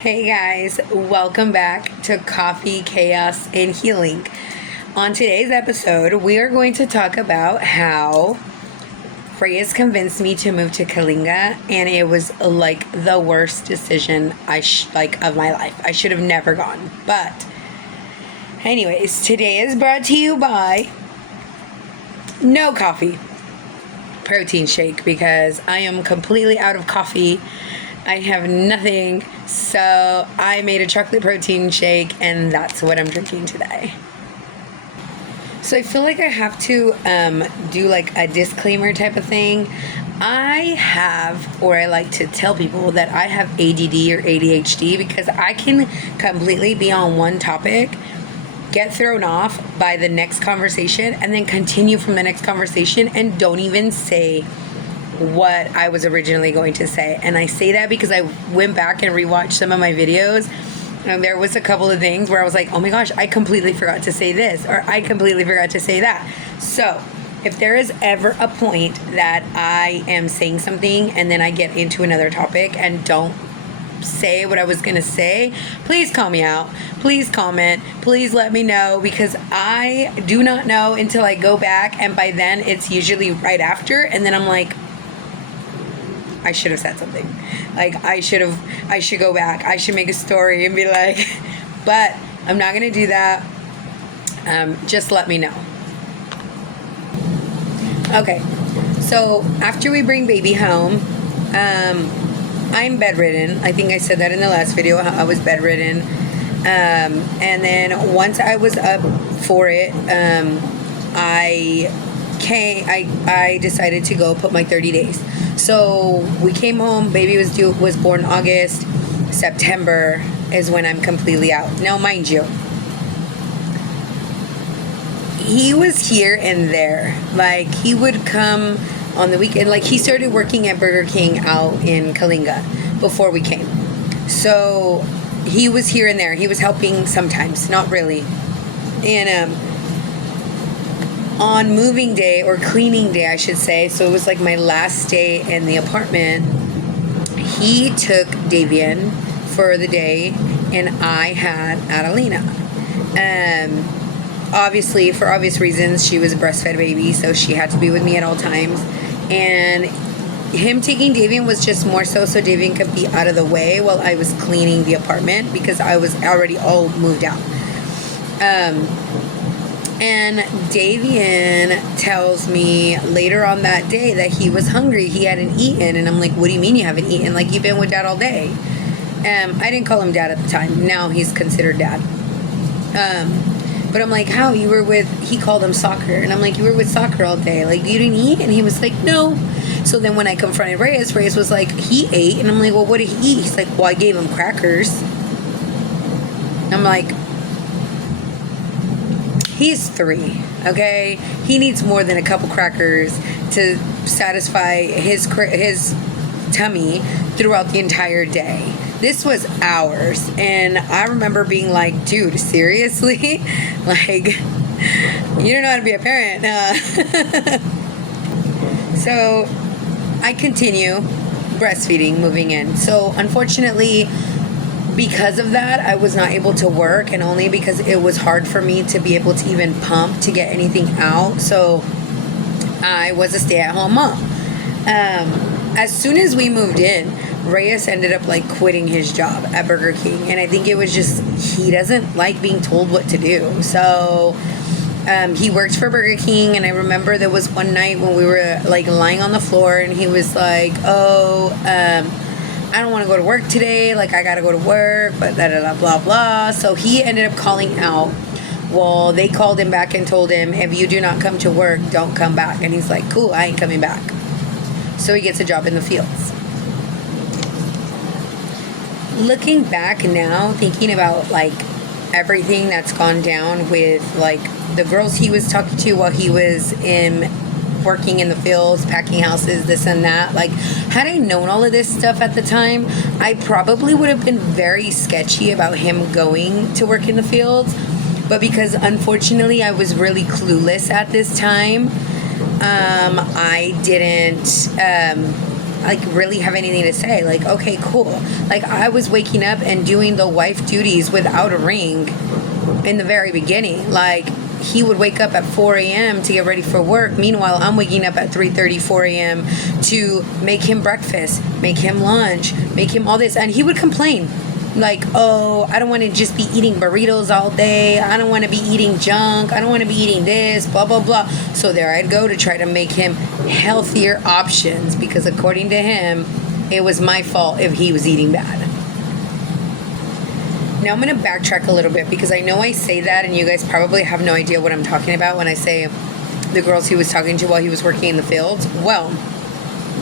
Hey guys, welcome back to Coffee, Chaos, and Healing. On today's episode, we are going to talk about how Reyes convinced me to move to Coalinga, and it was like the worst decision of my life. I should have never gone. But anyways, today is brought to you by No Coffee Protein Shake because I am completely out of coffee. I have nothing, so I made a chocolate protein shake, and that's what I'm drinking today. So I feel like I have to do like a disclaimer type of thing. I like to tell people that I have ADD or ADHD because I can completely be on one topic, get thrown off by the next conversation, and then continue from the next conversation and don't even say what I was originally going to say. And I say that because I went back and rewatched some of my videos, and there was a couple of things where I was like, oh my gosh, I completely forgot to say this, or I completely forgot to say that. So if there is ever a point that I am saying something and then I get into another topic and don't say what I was going to say, please call me out. Please comment. Please let me know, because I do not know until I go back, and by then it's usually right after, and then I'm like, I should have said something. Like, I should go back. I should make a story and be like, but I'm not going to do that. Just let me know. Okay. So after we bring baby home, I'm bedridden. I think I said that in the last video, how I was bedridden. And then once I was up for it, I decided to go put my 30 days. So we came home, baby was born August, September is when I'm completely out. Now, mind you, he was here and there. Like, he would come on the weekend. Like, he started working at Burger King out in Coalinga before we came. So he was here and there. He was helping sometimes, not really. And on moving day, or cleaning day, I should say, so it was like my last day in the apartment, he took Davian for the day, and I had Adelina. Obviously, for obvious reasons, she was a breastfed baby, so she had to be with me at all times. And him taking Davian was just more so Davian could be out of the way while I was cleaning the apartment, because I was already all moved out. And Davian tells me later on that day that he was hungry. He hadn't eaten. And I'm like, what do you mean you haven't eaten? Like, you've been with Dad all day. I didn't call him Dad at the time. Now he's considered Dad. But I'm like, how? He called him soccer. And I'm like, you were with soccer all day. Like, you didn't eat? And he was like, no. So then when I confronted Reyes was like, he ate. And I'm like, well, what did he eat? He's like, well, I gave him crackers. I'm like, he's 3, okay? He needs more than a couple crackers to satisfy his tummy throughout the entire day. This was hours, and I remember being like, dude, seriously? Like, you don't know how to be a parent. So I continue breastfeeding, moving in. So unfortunately, because of that, I was not able to work, and only because it was hard for me to be able to even pump to get anything out. So I was a stay-at-home mom. As soon as we moved in, Reyes ended up like quitting his job at Burger King, and I think it was just he doesn't like being told what to do. So he worked for Burger King, and I remember there was one night when we were like lying on the floor, and he was like, I don't want to go to work today. Like, I got to go to work, but blah, blah. So he ended up calling out. Well, they called him back and told him, if you do not come to work, don't come back. And he's like, cool, I ain't coming back. So he gets a job in the fields. Looking back now, thinking about like everything that's gone down with like the girls he was talking to while he was working in the fields, packing houses, this and that. Like, had I known all of this stuff at the time, I probably would have been very sketchy about him going to work in the fields. But because unfortunately I was really clueless at this time, I didn't like really have anything to say. Like, okay, cool. Like, I was waking up and doing the wife duties without a ring in the very beginning. Like, he would wake up at 4 a.m. to get ready for work. Meanwhile, I'm waking up at 3:30, 4 a.m. to make him breakfast, make him lunch, make him all this. And he would complain. Like, oh, I don't want to just be eating burritos all day. I don't want to be eating junk. I don't want to be eating this, blah, blah, blah. So there I'd go to try to make him healthier options because according to him, it was my fault if he was eating bad. Now I'm going to backtrack a little bit because I know I say that and you guys probably have no idea what I'm talking about when I say the girls he was talking to while he was working in the fields. Well,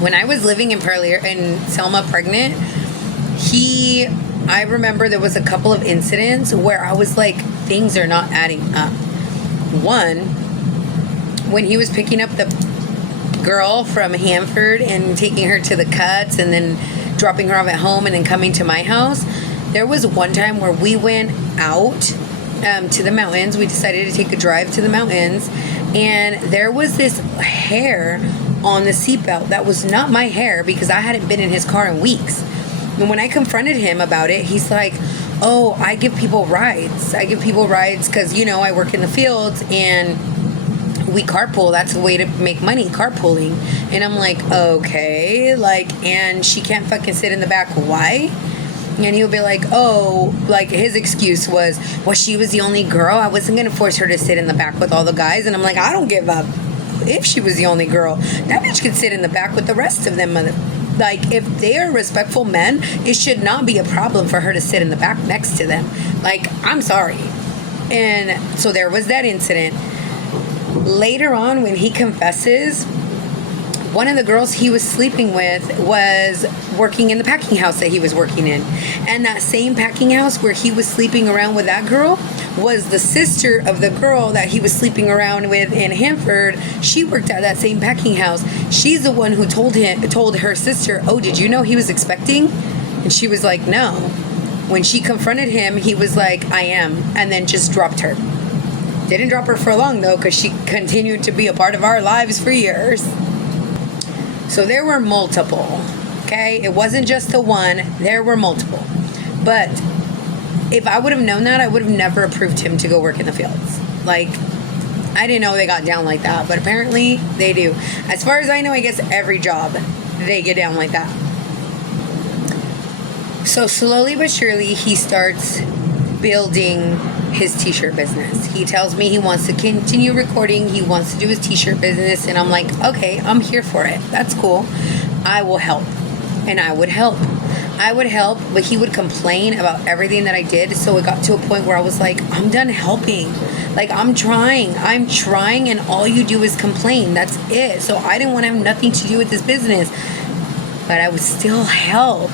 when I was living in Selma pregnant, I remember there was a couple of incidents where I was like, things are not adding up. One, when he was picking up the girl from Hanford and taking her to the cuts and then dropping her off at home and then coming to my house, there was one time where we went out to the mountains. We decided to take a drive to the mountains, and there was this hair on the seatbelt that was not my hair because I hadn't been in his car in weeks. And when I confronted him about it, he's like, oh, I give people rides. I give people rides because, I work in the fields and we carpool. That's a way to make money, carpooling. And I'm like, okay, and she can't fucking sit in the back. Why? And he'll be like, oh, his excuse was, well, she was the only girl. I wasn't going to force her to sit in the back with all the guys. And I'm like, I don't give up. If she was the only girl, that bitch could sit in the back with the rest of them. If they are respectful men, it should not be a problem for her to sit in the back next to them. I'm sorry. And so there was that incident. Later on, when he confesses, one of the girls he was sleeping with was working in the packing house that he was working in. And that same packing house where he was sleeping around with that girl was the sister of the girl that he was sleeping around with in Hanford. She worked at that same packing house. She's the one who told her sister, oh, did you know he was expecting? And she was like, no. When she confronted him, he was like, I am. And then just dropped her. Didn't drop her for long, though, because she continued to be a part of our lives for years. So there were multiple, okay? It wasn't just the one. There were multiple. But if I would have known that, I would have never approved him to go work in the fields. I didn't know they got down like that, but apparently they do. As far as I know, I guess every job, they get down like that. So slowly but surely, he starts building his t-shirt business. He tells me he wants to continue recording. He wants to do his t-shirt business. And I'm like, okay, I'm here for it. That's cool. I will help. And I would help. But he would complain about everything that I did. So it got to a point where I was like, I'm done helping. I'm trying, and all you do is complain. That's it. So I didn't want to have nothing to do with this business. But I would still help,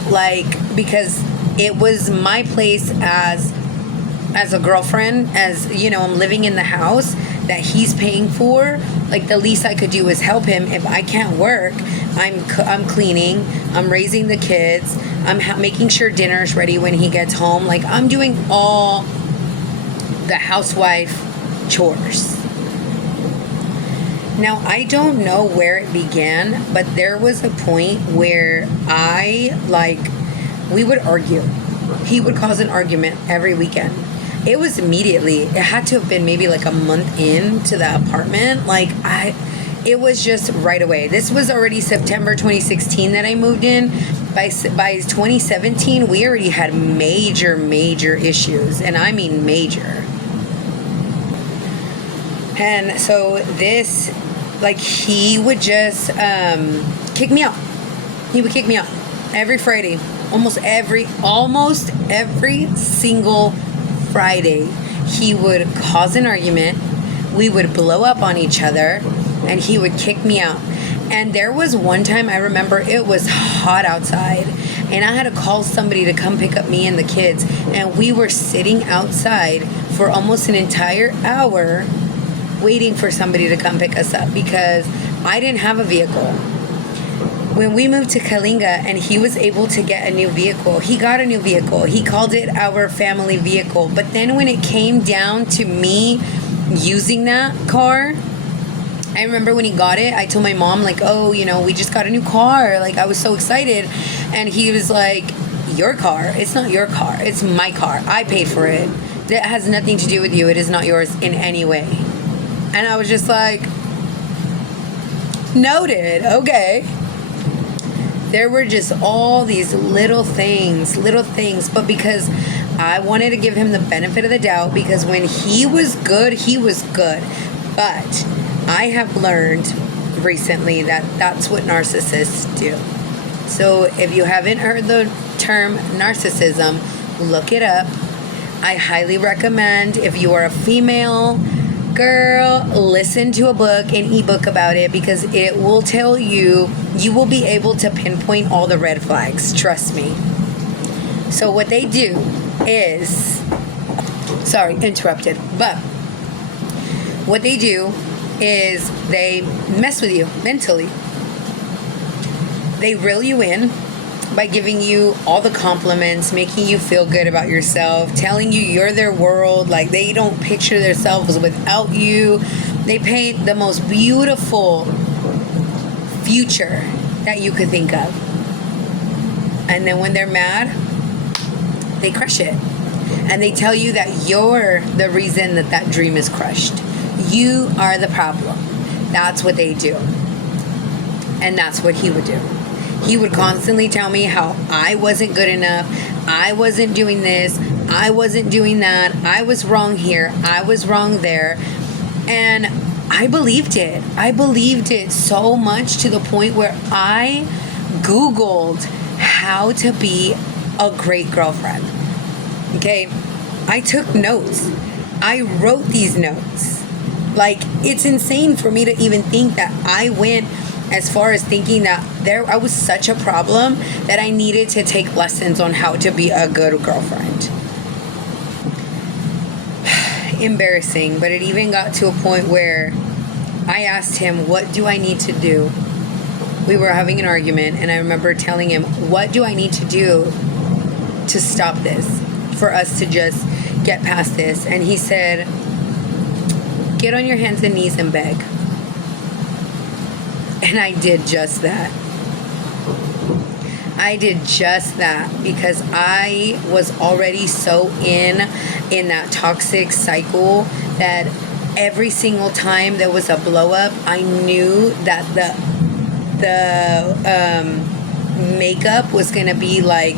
because it was my place as a girlfriend, I'm living in the house that he's paying for. The least I could do is help him. If I can't work, I'm cleaning, I'm raising the kids, I'm making sure dinner's ready when he gets home. I'm doing all the housewife chores. Now, I don't know where it began, but there was a point where we would argue. He would cause an argument every weekend. It was immediately. It had to have been maybe a month into the apartment. It was just right away. This was already September 2016 that I moved in. By 2017, we already had major issues. And I mean major. And so this, he would just kick me out. He would kick me out every Friday. Almost every single Friday, he would cause an argument. We would blow up on each other, and he would kick me out. And there was one time I remember it was hot outside, and I had to call somebody to come pick up me and the kids. And we were sitting outside for almost an entire hour waiting for somebody to come pick us up because I didn't have a vehicle. When we moved to Coalinga and he was able to get a new vehicle, he got a new vehicle. He called it our family vehicle. But then when it came down to me using that car, I remember when he got it, I told my mom, like, oh, you know, we just got a new car. Like, I was so excited. And he was like, your car? It's not your car. It's my car. I paid for it. That has nothing to do with you. It is not yours in any way. And I was just like, noted. Okay. There were just all these little things. But because I wanted to give him the benefit of the doubt, because when he was good, he was good. But I have learned recently that that's what narcissists do. So if you haven't heard the term narcissism, look it up. I highly recommend, if you are a female girl, listen to a book, an ebook about it, because it will tell you, you will be able to pinpoint all the red flags. Trust me. So what they do is, sorry, interrupted, but what they do is they mess with you mentally. They reel you in by giving you all the compliments, making you feel good about yourself, telling you you're their world, like they don't picture themselves without you. They paint the most beautiful future that you could think of. And then when they're mad, they crush it. And they tell you that you're the reason that that dream is crushed. You are the problem. That's what they do. And that's what he would do. He would constantly tell me how I wasn't good enough, I wasn't doing this, I wasn't doing that, I was wrong here, I was wrong there. And I believed it. I believed it so much to the point where I Googled how to be a great girlfriend. Okay? I took notes. I wrote these notes. Like, it's insane for me to even think that I went as far as thinking that I was such a problem that I needed to take lessons on how to be a good girlfriend. Embarrassing, but it even got to a point where I asked him, what do I need to do? We were having an argument, and I remember telling him, what do I need to do to stop this, for us to just get past this? And he said, get on your hands and knees and beg. And I did just that. I did just that because I was already so in that toxic cycle that every single time there was a blow up, I knew that the makeup was gonna be like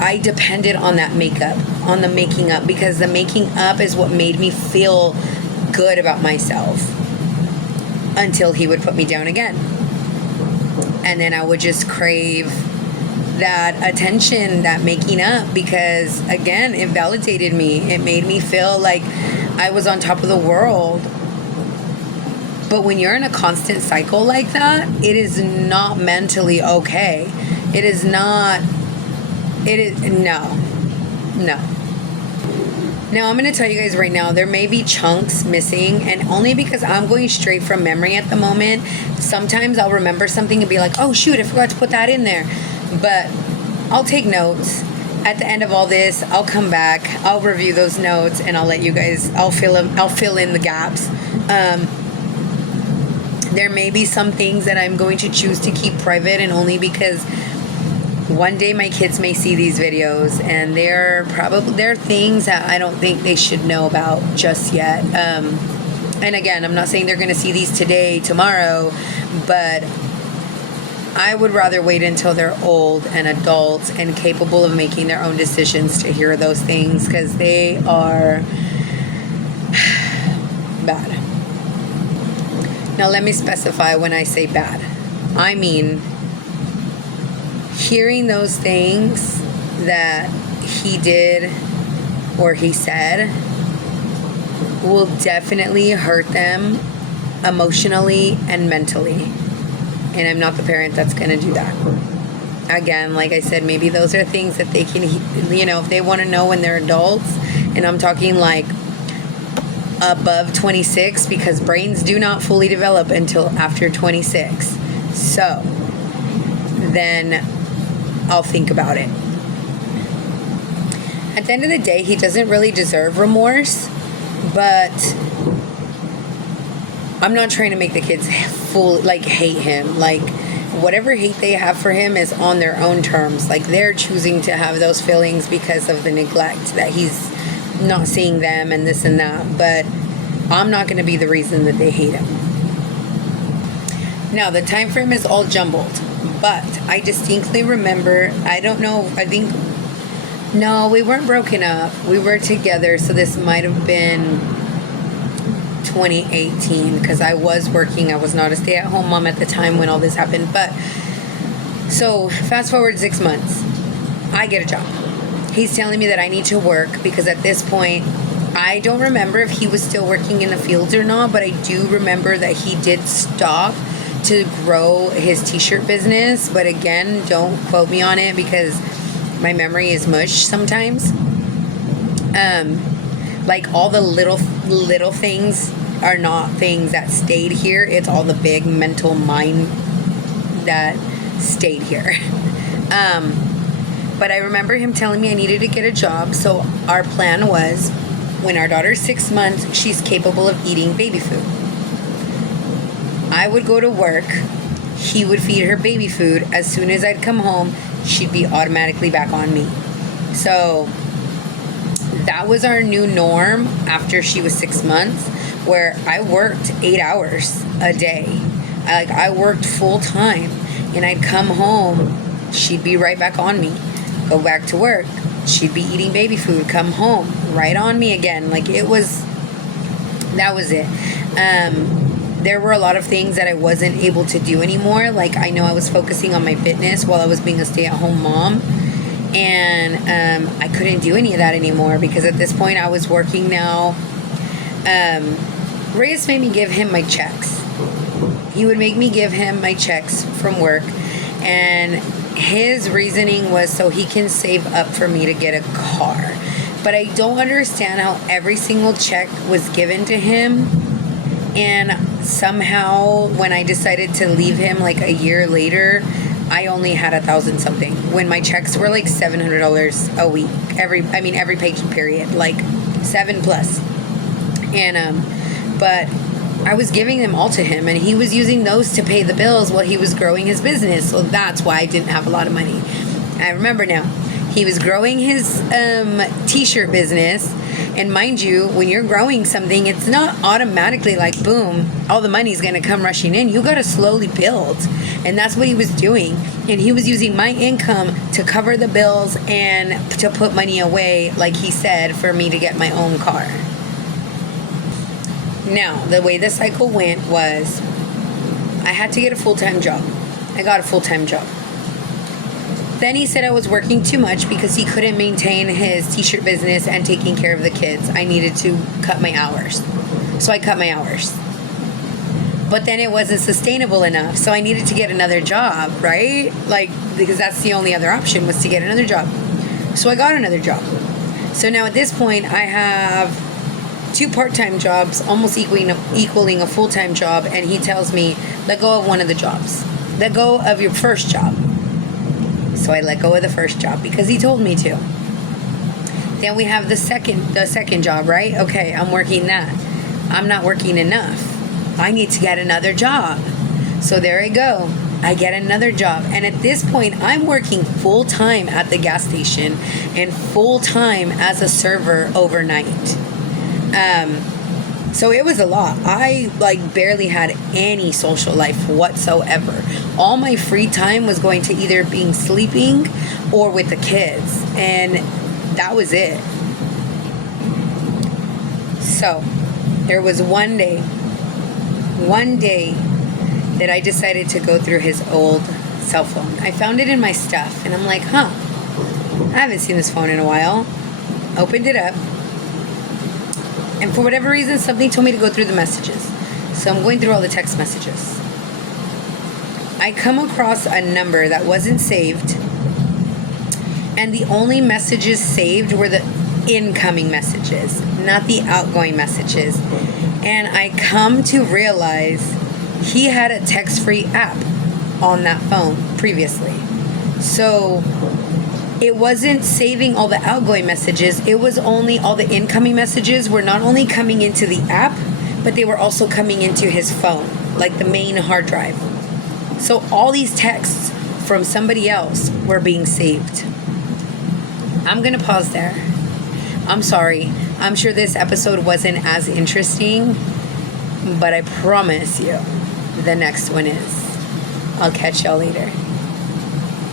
I depended on that makeup, on the making up, because the making up is what made me feel good about myself. Until he would put me down again. And then I would just crave that attention, that making up, because again, it validated me. It made me feel like I was on top of the world. But when you're in a constant cycle like that, it is not mentally okay. It is not, no. Now, I'm going to tell you guys right now, there may be chunks missing, and only because I'm going straight from memory at the moment. Sometimes I'll remember something and be like, oh, shoot, I forgot to put that in there. But I'll take notes. At the end of all this, I'll come back, I'll review those notes, and I'll let you guys, I'll fill in the gaps. There may be some things that I'm going to choose to keep private, and only because one day my kids may see these videos, and they're things that I don't think they should know about just yet. And again, I'm not saying they're going to see these today, tomorrow, but I would rather wait until they're old and adults and capable of making their own decisions to hear those things, because they are bad. Now, let me specify when I say bad. I mean, hearing those things that he did or he said will definitely hurt them emotionally and mentally. And I'm not the parent that's going to do that. Again, like I said, maybe those are things that they can, if they want to know when they're adults. And I'm talking like above 26, because brains do not fully develop until after 26. So then I'll think about it. At the end of the day, he doesn't really deserve remorse, but I'm not trying to make the kids full, like, hate him. Like, whatever hate they have for him is on their own terms. Like, they're choosing to have those feelings because of the neglect that he's not seeing them and this and that. But I'm not going to be the reason that they hate him. Now, the time frame is all jumbled, but I distinctly remember, I don't know, I think, no, we weren't broken up. We were together, so this might have been 2018, because I was working. I was not a stay-at-home mom at the time when all this happened. But so fast forward 6 months, I get a job. He's telling me that I need to work because at this point, I don't remember if he was still working in the fields or not, but I do remember that he did stop to grow his t-shirt business. But again, don't quote me on it because my memory is mush sometimes. Like, all the little things are not things that stayed here. It's all the big mental mind that stayed here. But I remember him telling me I needed to get a job. So our plan was, when our daughter's 6 months, she's capable of eating baby food. I would go to work. He would feed her baby food. As soon as I'd come home, she'd be automatically back on me. So that was our new norm after she was 6 months, where I worked 8 hours a day. I worked full time, and I'd come home, she'd be right back on me. Go back to work, she'd be eating baby food, come home, right on me again. Like, that was it. There were a lot of things that I wasn't able to do anymore. Like, I know I was focusing on my fitness while I was being a stay-at-home mom. And I couldn't do any of that anymore because at this point I was working now. Reyes made me give him my checks. He would make me give him my checks from work. And his reasoning was so he can save up for me to get a car. But I don't understand how every single check was given to him. And somehow when I decided to leave him like a year later, I only had 1,000 something when my checks were like $700 a week, every pay period, like 7+. And, but I was giving them all to him, and he was using those to pay the bills while he was growing his business. So that's why I didn't have a lot of money. I remember now, he was growing his t-shirt business. And mind you, when you're growing something, it's not automatically like, boom, all the money's going to come rushing in. You got to slowly build. And that's what he was doing. And he was using my income to cover the bills and to put money away, like he said, for me to get my own car. Now, the way the cycle went was I had to get a full-time job. I got a full-time job. Then he said I was working too much because he couldn't maintain his t-shirt business and taking care of the kids. I needed to cut my hours. So I cut my hours. But then it wasn't sustainable enough. So I needed to get another job, right? Like, because that's the only other option was to get another job. So I got another job. So now at this point, I have 2 part-time jobs, almost equaling a full-time job. And he tells me, let go of one of the jobs. Let go of your first job. So I let go of the first job because he told me to. Then we have the second job, right? Okay, I'm working that. I'm not working enough. I need to get another job. So there I go. I get another job. And at this point, I'm working full-time at the gas station and full-time as a server overnight. So it was a lot. I barely had any social life whatsoever. All my free time was going to either being sleeping or with the kids. And that was it. So there was one day that I decided to go through his old cell phone. I found it in my stuff and I'm like, I haven't seen this phone in a while. Opened it up. And for whatever reason, something told me to go through the messages. So I'm going through all the text messages. I come across a number that wasn't saved. And the only messages saved were the incoming messages, not the outgoing messages. And I come to realize he had a text-free app on that phone previously. So it wasn't saving all the outgoing messages. It was only all the incoming messages were not only coming into the app, but they were also coming into his phone, like the main hard drive. So all these texts from somebody else were being saved. I'm going to pause there. I'm sorry. I'm sure this episode wasn't as interesting, but I promise you the next one is. I'll catch y'all later.